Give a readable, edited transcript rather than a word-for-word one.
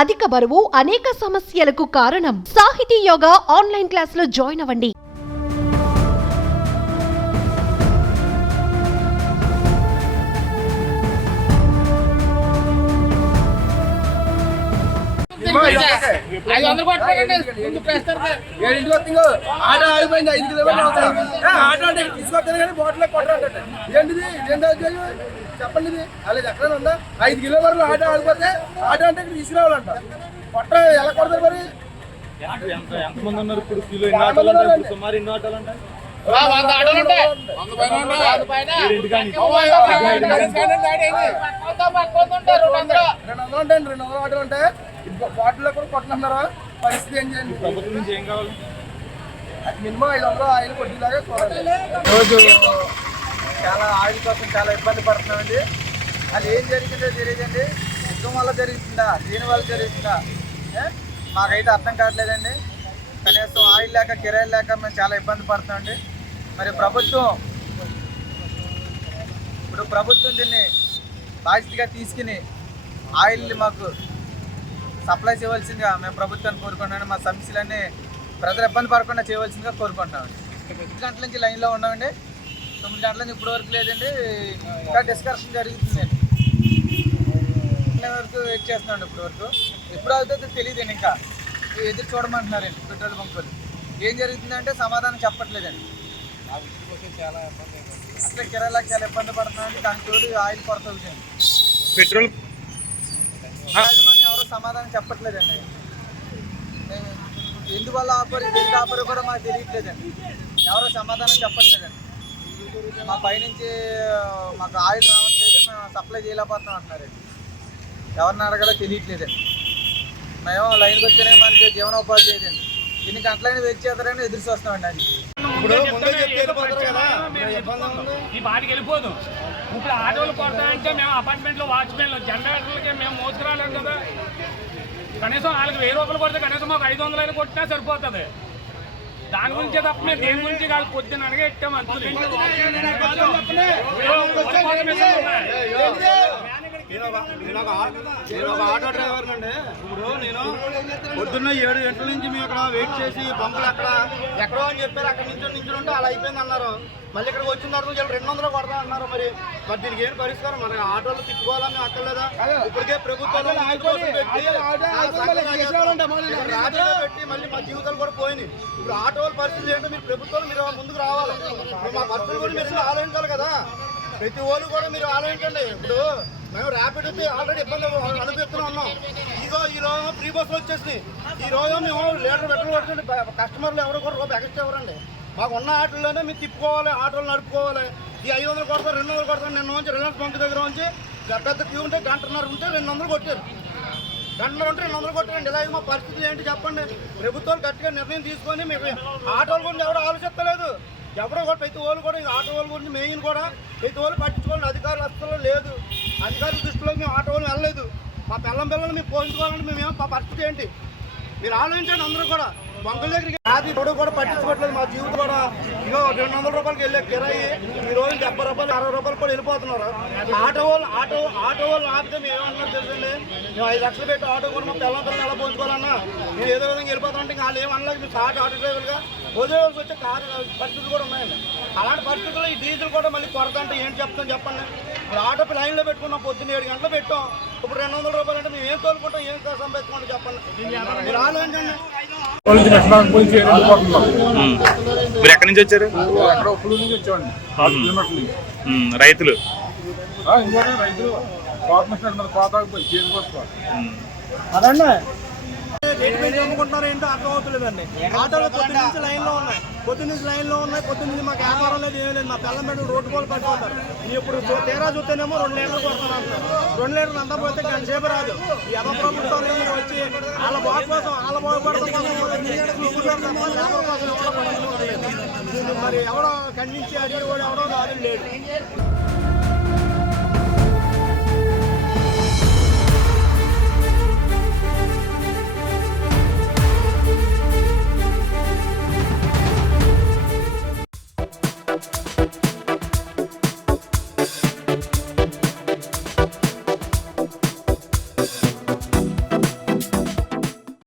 అధిక బరువు అనేక సమస్యలకు కారణం. సాహితీ యోగా ఆన్లైన్ క్లాసులో జాయిన్ అవ్వండి. ఆట ఆడిపోయింది 5 కిలోమీటర్లు ఆట అంటే తీసుకొస్తాను కానీ బాటిల్ కొట్టరంటే ఏంటిది చెప్పండి ఇది అలా ఎక్కడ ఉందా 5 కిలోమీటర్లు ఆట ఆడిపోతే ఆట అంటే ఇక్కడ తీసుకురావాలంట కొట్ట ఎలా కొడతారు మరి ఎంతమంది ఉన్నారు ఇప్పుడు కిలో ఎన్ని ఆటోలు ఉంటాయి సుమారు ఎన్ని ఆటోలు ఉంటాయి 200 ఆటోలు ఉంటాయి బాటిల్లో కూడా కొట్టనున్నారా పరిస్థితి ఏం చేయండి ప్రభుత్వం నుంచి ఏం కావాలి మినిమం 500 ఆయిల్ కొద్దిలాగా చూడాలి రోజు చాలా ఆయిల్ కోసం చాలా ఇబ్బంది పడుతున్నామండి. అది ఏం జరిగిందో తెలియదండి. యుద్ధం వల్ల జరుగుతుందా దీనివల్ల జరుగుతుందా మాకైతే అర్థం కావట్లేదండి. కనీసం ఆయిల్ లేక కిరాయిలు లేక మేము చాలా ఇబ్బంది పడుతున్నామండి. మరి ప్రభుత్వం దీన్ని బాధ్యతగా తీసుకుని ఆయిల్ని మాకు సప్లై చేయవలసిందిగా మేము ప్రభుత్వాన్ని కోరుకుంటున్నాం. మా సమస్యలన్నీ ప్రజలు ఇబ్బంది పడకుండా చేయవలసిందిగా కోరుకుంటున్నామండి. 8 గంటల నుంచి లైన్లో ఉన్నామండి. 9 గంటల నుంచి ఇప్పటి వరకు లేదండి. ఇంకా డిస్కషన్ జరుగుతుందండి. వరకు వెయిట్ చేస్తున్నాండి. ఇప్పటి వరకు ఎప్పుడు అవుతుందో తెలియదండి. ఇంకా ఎదురు చూడమంటున్నారండి పెట్రోల్ బంకులు. ఏం జరుగుతుందంటే సమాధానం చెప్పట్లేదండి. అసలు కిరాయిలకు చాలా ఇబ్బంది పడుతున్నామండి. దానికి తోడు ఆయిల్ కొరత అవుతుంది. పెట్రోల్ యాజమాన్యం ఎవరో సమాధానం చెప్పట్లేదండి. ఎందువల్ల ఆపరు దేనికి ఆపరు కూడా మాకు తెలియట్లేదండి. ఎవరో సమాధానం చెప్పట్లేదండి. మా పైనుంచి మాకు ఆయిల్ రావట్లేదు, మేము సప్లై చేయలేకపోతున్నాం అంటున్నారండి. ఎవరిని అడగాలో తెలియట్లేదండి. మేము లైన్కి వచ్చేనే మనకి జీవనోపాధి చేయదండి. ఎన్ని గంటలైనా వెయిట్ చేస్తారని ఎదురు చూస్తామండి. అది ఈ బాటికి వెళ్ళిపోదు. ఇప్పుడు ఆటోలు కొడతాయంటే మేము అపార్ట్మెంట్లో వాచ్మెన్లు జనరేటర్లకి మేము మోసుకురాలేం కదా. కనీసం వాళ్ళకి 1000 రూపాయలు కొడితే కనీసం మాకు 500 అయినా కొట్టినా సరిపోతుంది. దాని గురించే తప్ప మేము దేని గురించి కాదు. పొద్దున్న అనగా ఎట్టాము అంతే. నేను ఒక ఆటో డ్రైవర్ అండి. ఇప్పుడు నేను పొద్దున్న 7 గంటల నుంచి మేము అక్కడ వెయిట్ చేసి బంకులు ఎక్కడో అని చెప్పారు. అక్కడ నుంచి ఉంటే అలా అయిపోయింది అన్నారు. మళ్ళీ ఇక్కడికి వచ్చిన తర్వాత 200 కొడతా అన్నారు. మరి దీనికి ఏం పరిష్కారం? మన ఆటోలు తిప్పుకోవాలా మేము అక్కర్లేదా? ఇప్పటికే ప్రభుత్వాలు పెట్టి మళ్ళీ మా జీవితాలు కూడా పోయినాయి. ఇప్పుడు ఆటోల పరిస్థితి ఏంటో మీరు ప్రభుత్వాలు మీరు ముందుకు రావాలి. మా పరిస్థితులు కూడా మీరు ఆలోచించాలి కదా. ప్రతి ఓళ్ళు కూడా మీరు ఆలోచించండి. ఇప్పుడు మేము ర్యాపిడ్ ఆల్రెడీ ఇబ్బంది అనుభవిస్తూనే ఉన్నాం. ఈరోజు ఫ్రీ బస్సులు వచ్చేసినాయి. ఈ రోజు మేము లీటర్ పెట్రోల్ కొడుతుంటే కస్టమర్లు ఎవరు కూడా రూపాయి ఎక్స్ట్రా ఎవరండి. మాకు ఉన్న ఆటోల్లోనే మీరు తిప్పుకోవాలి, ఆటోలు నడుపుకోవాలి. ఈ 500 కొడతారు, 200 కొడతారు. నిన్న నుంచి రిలయన్స్ బంక్ దగ్గర నుంచి పెద్ద క్యూ ఉంటే 1.5 ఉంటే 200 కొట్టారు. 1.5 ఉంటే 200 కొట్టారండి. ఇలా మా పరిస్థితి ఏంటి చెప్పండి. ప్రభుత్వాలు గట్టిగా నిర్ణయం తీసుకొని మీకు ఆటోల గురించి ఎవరు ఆలోచిస్తలేదు. ఎవరో కూడా ప్రతి వాళ్ళు కూడా ఆటో వాళ్ళ గురించి మెయిన్ కూడా ప్రతి వాళ్ళు పట్టించుకోవాలని అధికారులు అస్సలు లేదు. అధికారుల దృష్టిలో మేము ఆటో వాళ్ళు వెళ్ళలేదు. మా పిల్లలు మేము పోయించుకోవాలంటే మేము మా పరిస్థితి ఏంటి మీరు ఆలోచించండి. అందరూ కూడా బంకుల దగ్గరికి అది రోడ్డు కూడా పట్టించుకోవట్లేదు. మా జీవితం కూడా ఇగో 200 రూపాయలకి వెళ్ళే కిరాయి ఈ రోజు 70 రూపాయలు 60 రూపాయలు కూడా వెళ్ళిపోతున్నారు. ఆటో వాళ్ళు ఆపితే మేము ఏమన్నారు తెలుసండి. మేము 5 లక్షలు పెట్టి ఆటో కూడా మా పిల్లలు ఎలా పోయించుకోవాలన్నా మేము ఏదో విధంగా వెళ్ళిపోతామంటే ఇంకా వాళ్ళు ఏమనలేదు. మీరు ఆటో డ్రైవర్గా వదిలేవాల్సి వచ్చే పరిస్థితులు కూడా ఉన్నాయండి. అలాంటి పరిస్థితుల్లో ఈ డీజిల్ కూడా మళ్ళీ కొరత అంటే ఏంటి చెప్తాం చెప్పండి. ఇప్పుడు ఆటో లైన్లో పెట్టుకున్నాం. పొద్దున్న 7 గంటలు పెట్టాం. ఇప్పుడు 200 రూపాయలు అంటే మేము ఏం తోలుకుంటాం, ఏం సంపాదించుకోండి చెప్పండి. మీరు ఆలోచించండి. మీరు ఎక్కడి నుంచి వచ్చారు? రైతులు అదండి అమ్ముకుంటున్నారు ఏంటో అర్థం అవుతలేదండి. ఆటోలు పొద్దున్న నుంచి లైన్లో ఉన్నాయి. పొద్దున్న మాకు వ్యాపారం లేదు, ఏం లేదు. మా పిల్లల మీద రోడ్డు పోలు పట్టుకుంటారు. ఇప్పుడు తీరా చూస్తేనేమో 2 లీటర్లు కొడతాను అంటున్నారు. 2 లీటర్లు అంతా పోతే గంట సేపు రాదు. ఈ ఎవ ప్రభుత్వాలు వచ్చి వాళ్ళ బాగుపడతాం కోసం మరి ఎవడో ఖండించి అడిగి కూడా ఎవడో రాదు లేడు.